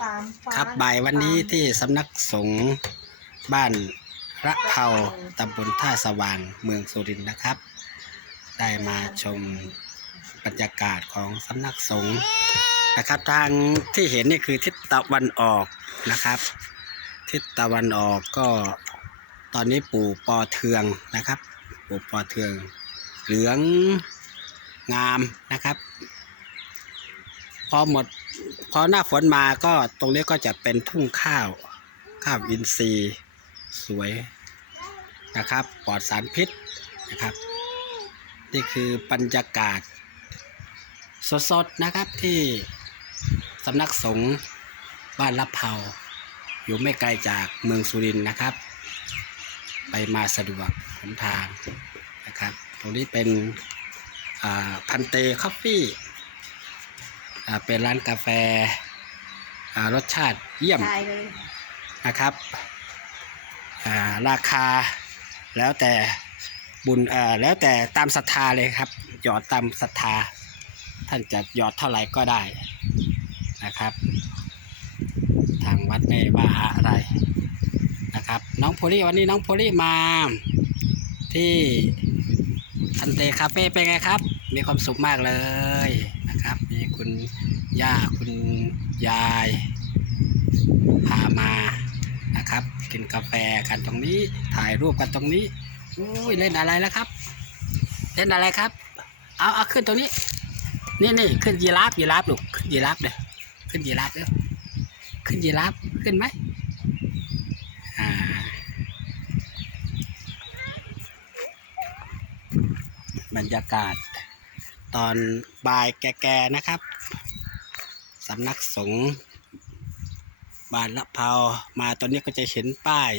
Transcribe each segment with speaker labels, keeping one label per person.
Speaker 1: สามฟ้า
Speaker 2: ครับบ่ายวันนี้ที่สำนักสงฆ์บ้านระเภาตำบลท่าสว่างเมืองสุรินทร์นะครับ ได้มาชมบรรยากาศของสำนักสงฆ์นะครับ ทางที่เห็นนี่คือทิศตะวันออกนะครับ ทิศตะวันออกก็ตอนนี้ปลูกปอเทืองนะครับปลูกปอเทือง เหลืองงามนะครับพ อหมด พอหน้าฝนมาก็ตรงนี้ก็จะเป็นทุ่งข้าว ข้าวอินทรีย์สวยนะครับปลอดสารพิษนะครับ นี่คือบรรยากาศ สดๆนะครับที่สำนักสงฆ์บ้านละเภาอยู่ไม่ไกลจากเมืองสุรินทร์นะครับ ไปมาสะดวกหนทางนะครับ ตรงนี้เป็นพันเตคอฟฟี่ อ่าเป็นร้านกาแฟอ่ารสชาติเยี่ยม
Speaker 1: ตายเลย
Speaker 2: นะครับอ่าราคาแล้วแต่บุญอ่าแล้วแต่ตามศรัทธาเลยครับ หยอดตามศรัทธา ท่านจะหยอดเท่าไหร่ก็ได้นะครับ ทางวัดไม่ว่าอะไรนะครับ น้องโพลี่วันนี้น้องโพลี่มา ที่ทันเตคาเฟ่เป็นไงครับ มีความสุขมากเลยนะครับ มีคุณ ย่าคุณยายพามานะครับ กินกาแฟกันตรงนี้ถ่ายรูปกันตรงนี้อุ้ยเล่นอะไรแล้วครับ เล่นอะไรครับ เอาเอาขึ้นตรงนี้ นี่นี่ขึ้นยีราฟยีราฟลูกขึ้นยีราฟเลยขึ้นยีราฟเร็วขึ้นยีราฟขึ้นไหมอ่าบรรยากาศ ตอนบ่ายแก่ๆนะครับสำนักสงฆ์บ้านละเภามาตอนนี้ก็จะเห็นป้าย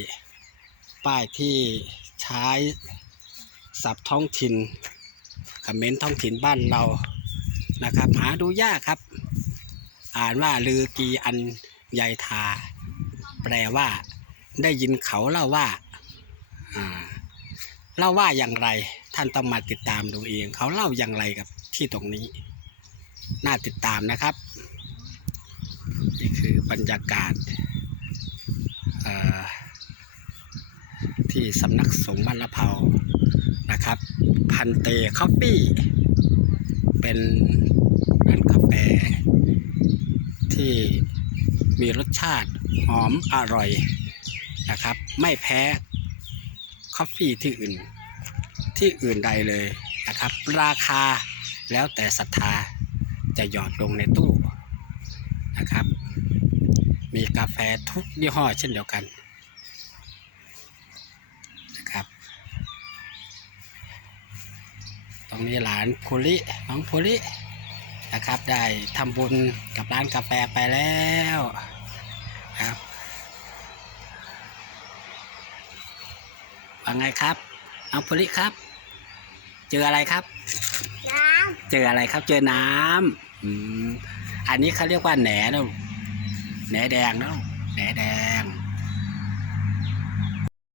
Speaker 2: ป้ายที่ใช้ศัพท์ท้องถิ่นคอมเมนต์ท้องถิ่นบ้านเรานะครับ หาดูยากครับ อ่านว่าลือกีอันยายทา แปลว่า ได้ยินเขาเล่าว่าอ่าเล่าว่าอย่างไร ท่านต้องมาติดตามดูเอง เขาเล่าอย่างไรกับ ที่ตรงนี้ น่าติดตามนะครับ นี่คือบรรยากาศที่สำนักสงฆ์บ้านละเภานะครับ พันเตคอฟฟี่ เป็นร้านกาแฟที่มีรสชาติหอมอร่อยนะครับ ไม่แพ้คอฟฟี่ที่อื่น ที่อื่นใดเลยนะครับ ราคา แล้วแต่ศรัทธาจะหยอดลงในตู้นะครับ มีกาแฟทุกยี่ห้อเช่นเดียวกันนะครับ ตรงนี้หลานโพลิน้องโพลินะครับ ได้ทำบุญกับร้านกาแฟไปแล้วครับว่าไงครับน้องโพลิครับ เจออะไรครับ เจออะไรครับ เจอน้ำอืมอันนี้เขาเรียกว่าแหนนะลูกแหนแดงนะลูกแหนแดง